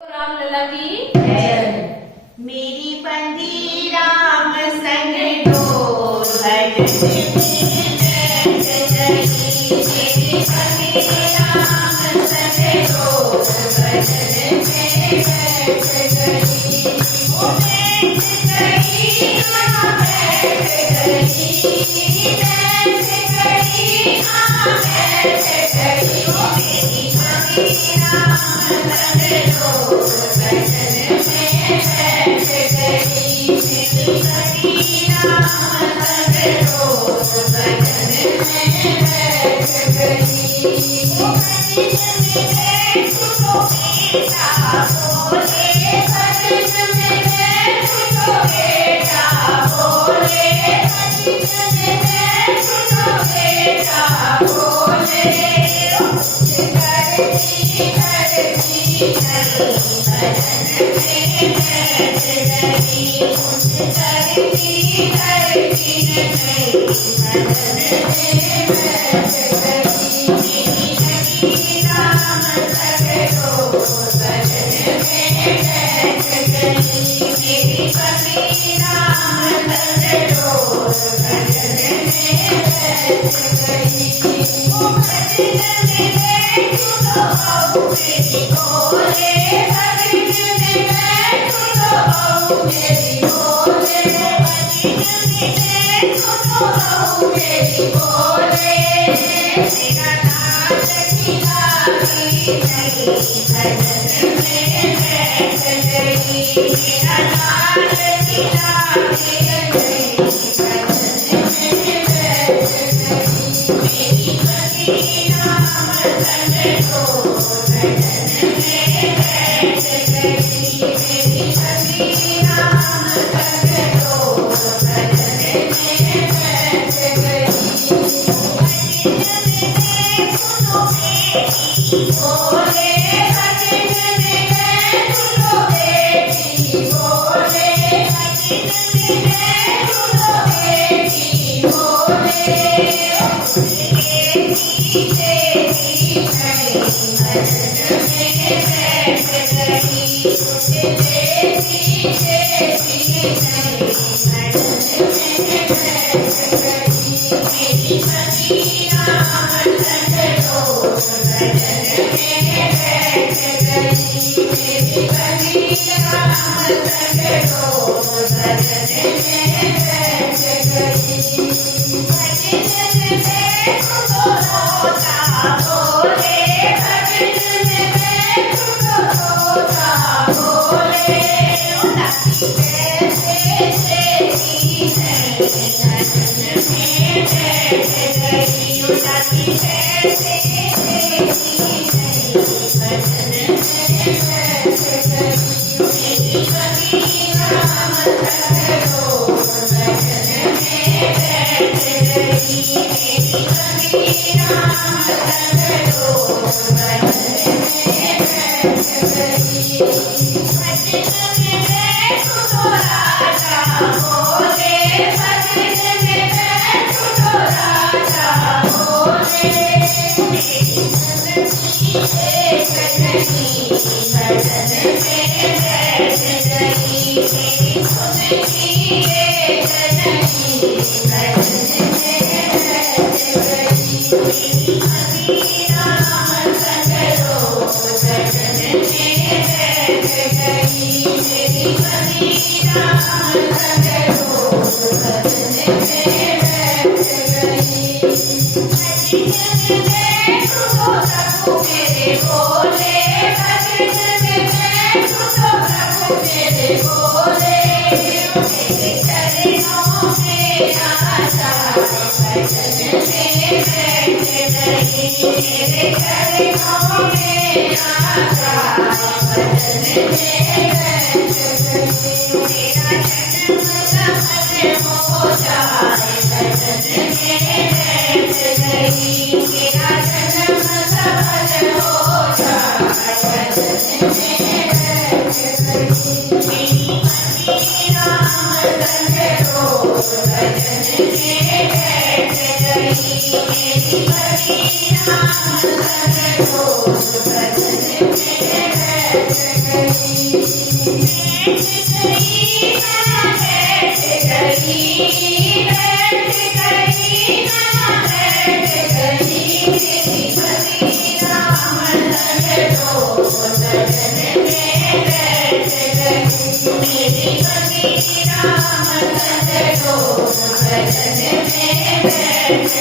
रामलला की जय। मेरी बंदी राम संग डोर भजन में बैठ गई। मेरी बंदी राम संग डोर भजन में बैठ गई। वो बैठ गई हाँ बैठ गई, बैठ गई हाँ बैठ गई। वो मेरी बंदी राम संग डोर भजन में बैठ गई। मेरी बंदी राम संग डोर भजन में बैठ गई। वो भजन में बैठू तो बेटा बोले, भजन में बैठू तो बेटा बोले, भजन में बैठू तो बेटा बोले। करती करती नहीं भजन में बैठ गई। करती करती नहीं भजन में बैठ गई। मेरी बंदी राम संग डोर भजन में बैठ गई। मेरी बंदी राम संग डोर भजन में बैठ गई। वो भजन में बैठू तो बहू मेरी बोले, भजन में बैठू तो बहू मेरी बोले, भजन में बैठू तो बहू मेरी बोले। मेरा लाल खिलाड़ी नहीं भजन में बैठ गई। मेरा लाल खिलाड़ी नहीं भजन में बैठ गई। मेरी बंदी राम संग डोर भजन में बैठ गई। मेरी बंदी राम संग डोर भजन में बैठ गई। भजन में बैठू तो बेटी बोले, भजन में बैठू तो बेटी बोले, भजन में बैठू तो बेटी बोले। देती देती नहीं भजन में बैठ गई। देती देती नहीं भजन में बैठ गई। मेरी बंदी राम संग डोर भजन में बैठ गई। मेरी बंदी राम संग डोर भजन में बैठ गई। भजन में बैठू तो रोता बोले, भजन में बैठू तो रोता बोले। उदासी कैसे देती नहीं भजन में बैठ गई। उदासी कैसे देती नहीं भजन में बैठ गई। मेरी बंदी राम संग डोर भजन में बैठ गई। मेरी बंदी राम संग डोर भजन में बैठ गई। भजन में बैठू तो राजा बोले, भजन में बैठू तो राजा बोले। मेरी जननी एक नहीं भजन में बैठ गई। मेरी सुननी एक नहीं भजन में बैठ गई। मेरी बंदी राम संग डोर भजन में बैठ गई। मेरी बंदी राम संग डोर भजन में बैठ गई। भजन में बैठू तो प्रभु मेरे बोले, भजन में बैठू तो प्रभु मेरे बोले। मेरे चरणों में आजा भजन में बैठ गई। मेरे चरणों में आजा भजन में बैठ गई। मेरा जन्म सफल हो जाए भजन में बैठ गई। मेरा जन्म सफल हो जाए भजन में बैठ गई। मेरी बंदी राम संग डोर भजन में बैठ गई। मेरी बंदी राम संग डोर भजन में बैठ गई। राम